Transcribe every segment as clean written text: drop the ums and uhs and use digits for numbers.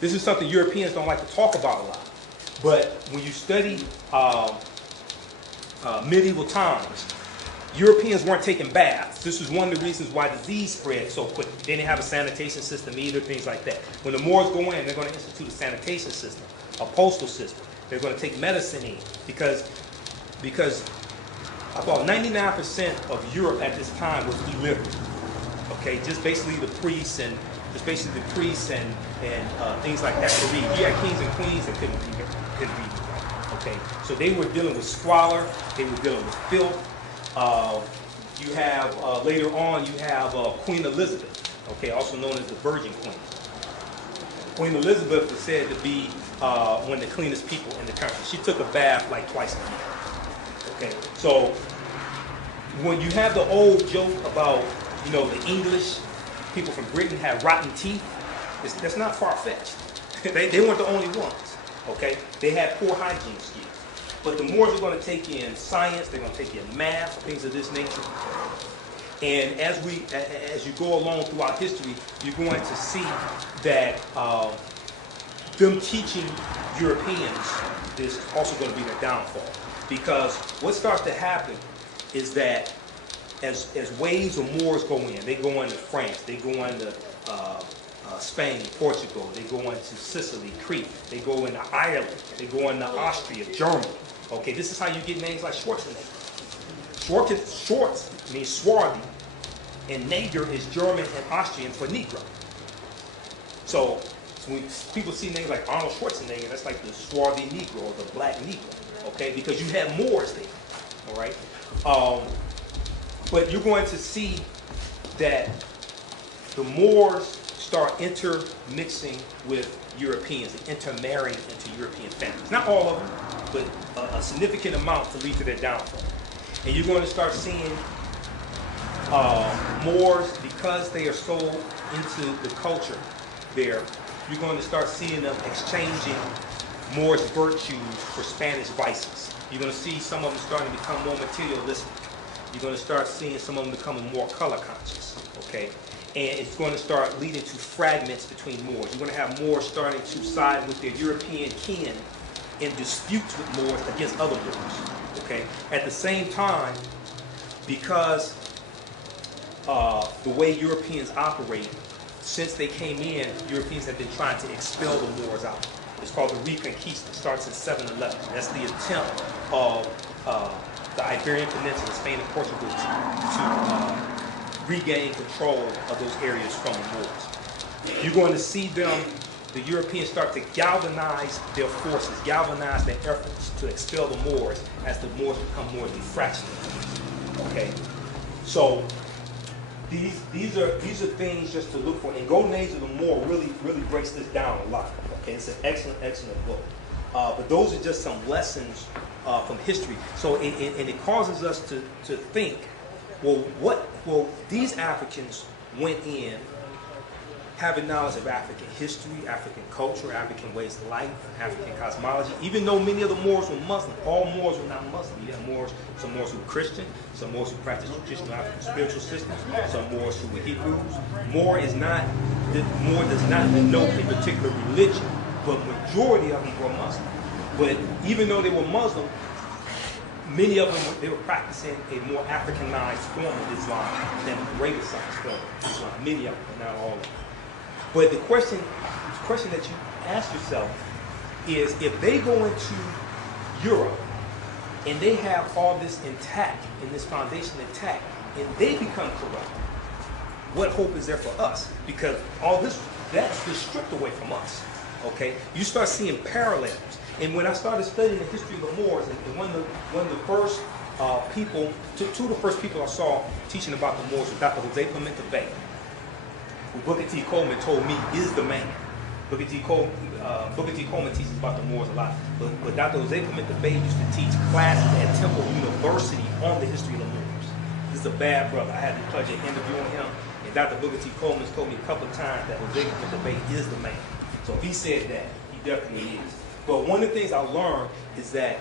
This is something Europeans don't like to talk about a lot. But when you study medieval times, Europeans weren't taking baths. This was one of the reasons why disease spread so quickly. They didn't have a sanitation system either, things like that. When the Moors go in, they're going to institute a sanitation system, a postal system. They're going to take medicine in because about 99% of Europe at this time was illiterate. Okay, just basically the priests and things like that to read. You had kings and queens that couldn't read. Okay, so they were dealing with squalor. They were dealing with filth. You have later on you have Queen Elizabeth, okay, also known as the Virgin Queen. Queen Elizabeth was said to be one of the cleanest people in the country. She took a bath like twice a year. Okay, so when you have the old joke about, you know, the English people from Britain had rotten teeth, that's not far-fetched. They weren't the only ones. Okay, they had poor hygiene skills. But the Moors are going to take in science, they're going to take in math, things of this nature. And as you go along throughout history, you're going to see that them teaching Europeans is also going to be their downfall. Because what starts to happen is that as waves of Moors go in, they go into France, they go into Spain, Portugal, they go into Sicily, Crete, they go into Ireland, they go into Austria, Germany. Okay, this is how you get names like Schwarzenegger. Schwarz means swarthy, and Neger is German and Austrian for Negro. So when people see names like Arnold Schwarzenegger, that's like the swarthy Negro or the black Negro. Okay, because you had Moors there. All right, but you're going to see that the Moors start intermixing with Europeans and intermarrying into European families. Not all of them, but a significant amount to lead to their downfall. And you're going to start seeing Moors, because they are so into the culture there, you're going to start seeing them exchanging Moorish virtues for Spanish vices. You're going to see some of them starting to become more materialistic. You're going to start seeing some of them becoming more color conscious. Okay? And it's going to start leading to fragments between Moors. You're going to have Moors starting to side with their European kin in disputes with Moors against other Moors. Okay? At the same time, because the way Europeans operate, since they came in, Europeans have been trying to expel the Moors out. It's called the Reconquista. It starts in 711. That's the attempt of the Iberian Peninsula, Spain and Portugal, to regain control of those areas from the Moors. You're going to see them, the Europeans, start to galvanize their forces, galvanize their efforts to expel the Moors as the Moors become more defractionated. Okay, so these are things just to look for. And Golden Age of the Moor really breaks this down a lot. Okay, it's an excellent book. But those are just some lessons from history. So and it causes us to think. Well, these Africans went in having knowledge of African history, African culture, African ways of life, African cosmology. Even though many of the Moors were Muslim, all Moors were not Muslim. You had some Moors who were Christian, some Moors who practiced traditional African spiritual systems, some Moors who were Hebrews. Moor does not denote a particular religion, but majority of them were Muslim. But even though they were Muslim, many of them, they were practicing a more Africanized form of Islam than a greater size form of Islam. Many of them, but not all of them. But the question that you ask yourself is, if they go into Europe and they have all this intact, and this foundation intact, and they become corrupt, what hope is there for us? Because all this, that's just stripped away from us. Okay? You start seeing parallels. And when I started studying the history of the Moors, and one of the first people, two of the first people I saw teaching about the Moors was Dr. Jose Clemente Bey, who Booker T. Coleman told me is the man. Booker T. Coleman teaches about the Moors a lot, but Dr. Jose Clemente Bey used to teach classes at Temple University on the history of the Moors. This is a bad brother. I had the pleasure of interviewing him, and Dr. Booker T. Coleman told me a couple of times that Jose Clemente Bey is the man. So if he said that, he definitely is. But one of the things I learned is that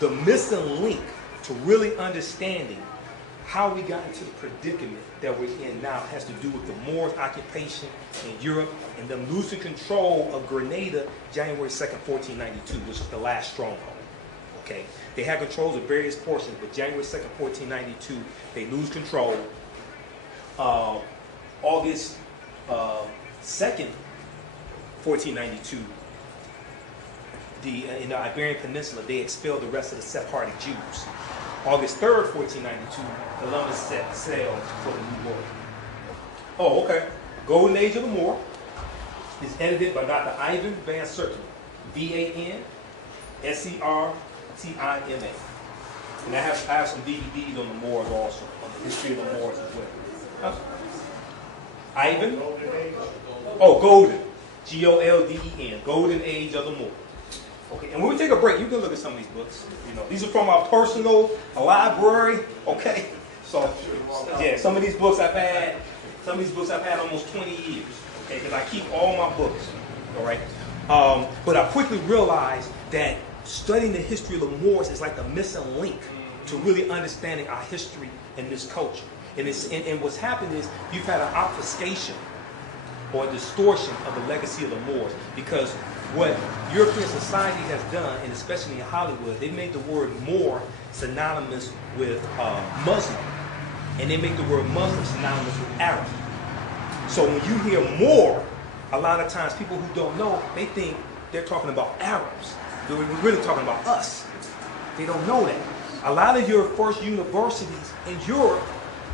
the missing link to really understanding how we got into the predicament that we're in now has to do with the Moors' occupation in Europe and them losing control of Grenada January 2nd, 1492, which is the last stronghold. Okay, they had controls of various portions, but January 2nd, 1492, they lose control. August 2nd, 1492, in the Iberian Peninsula, they expelled the rest of the Sephardic Jews. August 3rd, 1492, Columbus set sail for the New World. Oh, okay. Golden Age of the Moor is edited by Dr. Ivan Van Sertima, V-A-N-S-E-R-T-I-M-A. And I have some DVDs on the Moors also, on the history of the Moors as well. Huh? Ivan? Oh, Golden. G-O-L-D-E-N. Golden Age of the Moor. Okay, and when we take a break, you can look at some of these books. You know, these are from our personal library. Okay, so yeah, some of these books I've had almost 20 years. Okay, because I keep all my books. All right, but I quickly realized that studying the history of the Moors is like the missing link to really understanding our history and this culture. And what's happened is you've had an obfuscation or a distortion of the legacy of the Moors, because what European society has done, and especially in Hollywood, they made the word Moor synonymous with Muslim, and they make the word Muslim synonymous with Arab. So when you hear Moor, a lot of times people who don't know, they think they're talking about Arabs. We're really talking about us. They don't know that. A lot of your first universities in Europe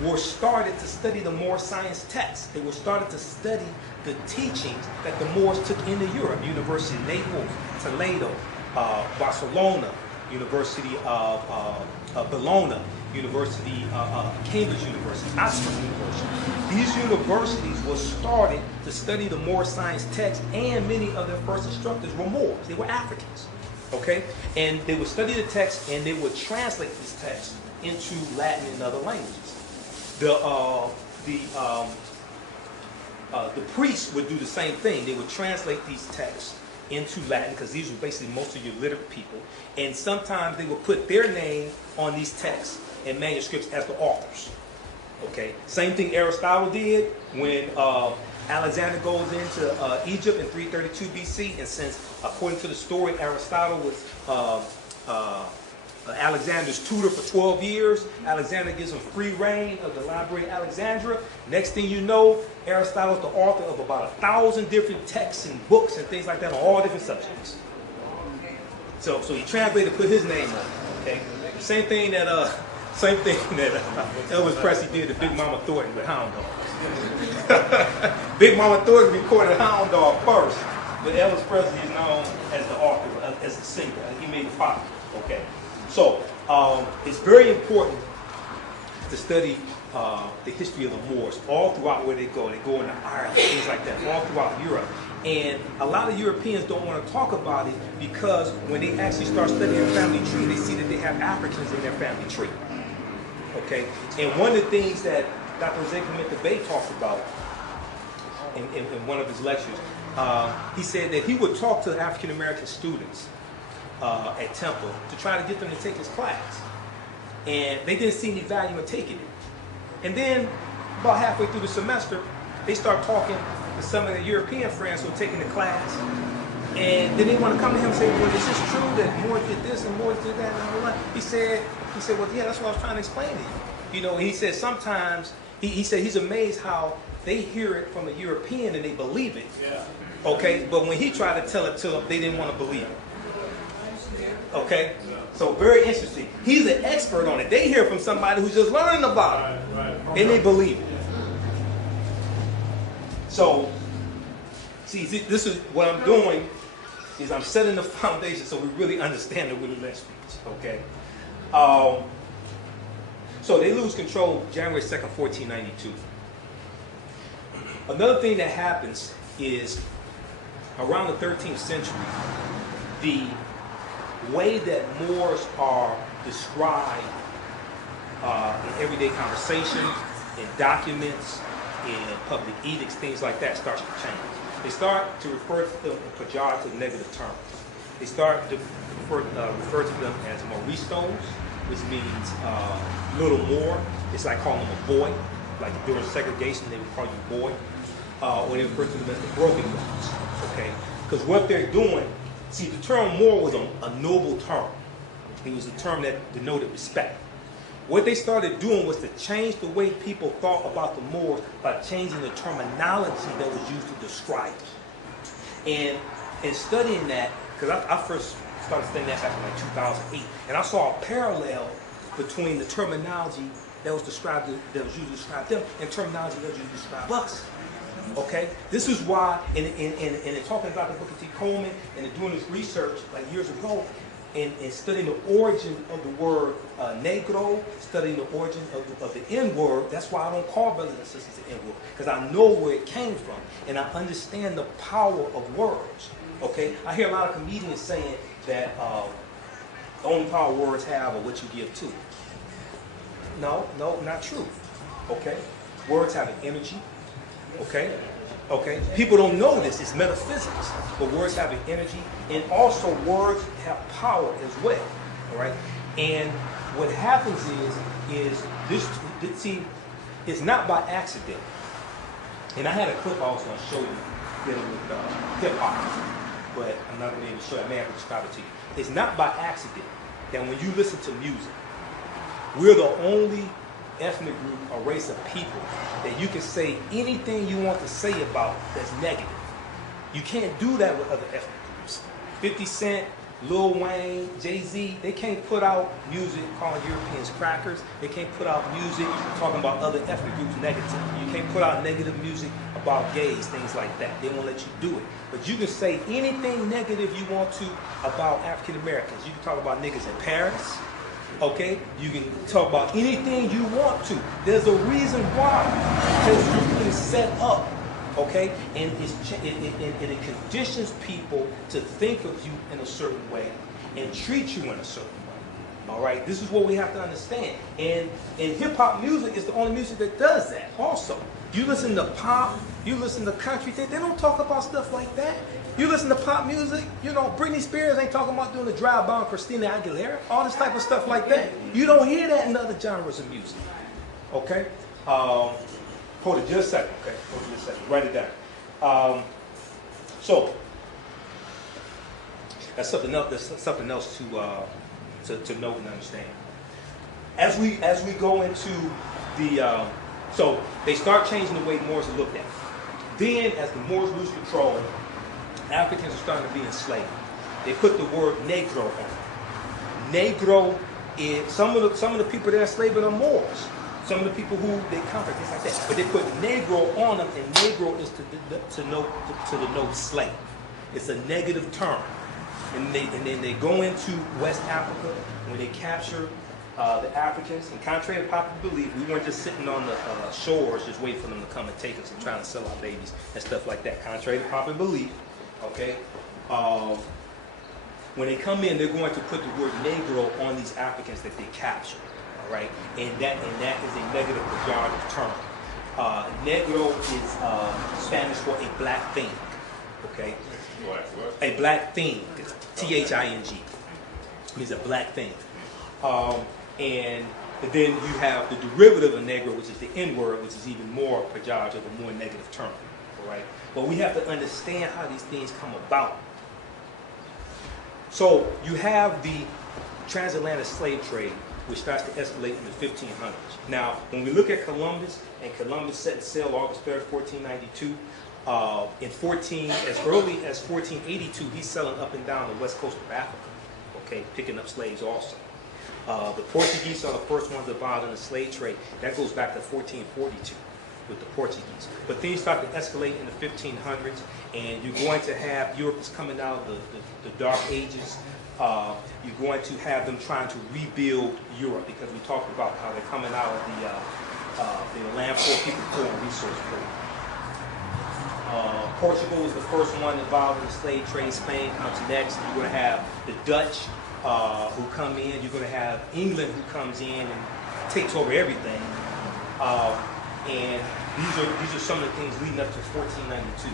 were started to study the Moor science texts. They were started to study the teachings that the Moors took into Europe. University of Naples, Toledo, Barcelona, University of Bologna, University, Cambridge University, Oxford University. These universities were started to study the Moor science texts, and many of their first instructors were Moors. They were Africans. Okay? And they would study the text, and they would translate this text into Latin and other languages. The priests would do the same thing. They would translate these texts into Latin, because these were basically most of your literate people. And sometimes they would put their name on these texts and manuscripts as the authors. Okay? Same thing Aristotle did when Alexander goes into Egypt in 332 BC, and since, according to the story, Aristotle was Alexander's tutor for 12 years. Alexander gives him free reign of the Library of Alexandria. Next thing you know, Aristotle is the author of about 1,000 different texts and books and things like that on all different subjects. So he translated, put his name on it. Okay, same thing that Elvis Presley did to Big Mama Thornton with Hound Dog. Big Mama Thornton recorded Hound Dog first, but Elvis Presley is known as the author, as a singer. He made it popular. Okay. So it's very important to study the history of the Moors all throughout where they go. They go into Ireland, things like that, all throughout Europe. And a lot of Europeans don't want to talk about it, because when they actually start studying their family tree, they see that they have Africans in their family tree. Okay? And one of the things that Dr. Jose Clemente Bay talks about in one of his lectures, he said that he would talk to African American students at Temple to try to get them to take his class, and they didn't see any value in taking it. And then about halfway through the semester, they start talking to some of their European friends who are taking the class, and then they want to come to him and say, well, is this true that Moore did this and Moore did that and blah, blah, blah. He said, well, yeah, that's what I was trying to explain to you. You know, he said sometimes he said he's amazed how they hear it from a European and they believe it. Yeah. Okay, but when he tried to tell it to them, they didn't want to believe it. Okay, so very interesting. He's an expert on it. They hear from somebody who's just learning about it, and they believe it. So, see, this is what I'm doing, is I'm setting the foundation so we really understand the Willie Lynch speech. Okay, so they lose control January 2nd, 1492. Another thing that happens is around the 13th century, the way that Moors are described in everyday conversation, in documents, in public edicts, things like that, starts to change. They start to refer to them in pejorative, negative terms. They start to refer to them as Moristos, which means little more. It's like calling them a boy. Like during segregation, they would call you boy. Or they refer to them as the broken ones. Okay? Because what they're doing, see, the term Moor was a noble term. It was a term that denoted respect. What they started doing was to change the way people thought about the Moors by changing the terminology that was used to describe it. And in studying that, because I first started studying that back in like 2008, and I saw a parallel between the terminology that was described, that was used to describe them, and terminology that was used to describe us. Okay, this is why, in talking about the Book of T. Coleman and in doing this research like years ago, and studying the origin of the word negro, studying the origin of the N-word. That's why I don't call brothers and sisters the N-word, because I know where it came from, and I understand the power of words. Okay, I hear a lot of comedians saying that the only power words have are what you give to. No, not true. Okay, words have an energy. Okay? Okay? People don't know this. It's metaphysics. But words have an energy. And also words have power as well. Alright? And what happens is this, see, it's not by accident. And I had a clip I was going to show you dealing with hip-hop. But I'm not going to be able to show you. I may have to describe it to you. It's not by accident that when you listen to music, we're the only ethnic group or race of people that you can say anything you want to say about that's negative. You can't do that with other ethnic groups. 50 Cent, Lil Wayne, Jay-Z, they can't put out music calling Europeans crackers. They can't put out music talking about other ethnic groups negative. You can't put out negative music about gays, things like that. They won't let you do it. But you can say anything negative you want to about African Americans. You can talk about niggas in Paris. Okay, you can talk about anything you want to. There's a reason why. Because you've been set up, okay, and it conditions people to think of you in a certain way and treat you in a certain way. All right, this is what we have to understand. And hip hop music is the only music that does that. Also, you listen to pop, you listen to country, they don't talk about stuff like that. You listen to pop music, you know, Britney Spears ain't talking about doing the drive-by on Christina Aguilera, all this type of stuff like that. You don't hear that in other genres of music. Okay? Hold it just a second, okay? Hold it just a second. Write it down. So, that's something else to note and understand. As we go into the, so they start changing the way Moors are looked at. Then, as the Moors lose control, Africans are starting to be enslaved. They put the word negro on it. Negro is some of the people that are enslaved are Moors. Some of the people who they conquered, things like that. But they put negro on them, and negro is to denote slave. It's a negative term. And then they go into West Africa when they capture the Africans. And contrary to popular belief, we weren't just sitting on the shores just waiting for them to come and take us and trying to sell our babies and stuff like that. Contrary to popular belief. Okay, when they come in, they're going to put the word negro on these Africans that they capture. All right, and that is a negative pejorative term. Negro is Spanish for a black thing. Okay, a black thing. T-H-I-N-G means a black thing. And then you have the derivative of negro, which is the N-word, which is even more pejorative, a more negative term. All right. But we have to understand how these things come about. So you have the transatlantic slave trade, which starts to escalate in the 1500s. Now, when we look at Columbus, and Columbus set sail August 3rd, 1492, as early as 1482, he's sailing up and down the west coast of Africa, okay, picking up slaves also. The Portuguese are the first ones involved in the slave trade. That goes back to 1442. With the Portuguese. But things start to escalate in the 1500s, and you're going to have Europe is coming out of the Dark Ages. You're going to have them trying to rebuild Europe, because we talked about how they're coming out of the land poor, people poor, and resource poor. Portugal was the first one involved in the slave trade. Spain comes next. You're going to have the Dutch who come in. You're going to have England who comes in and takes over everything. And these are some of the things leading up to 1492.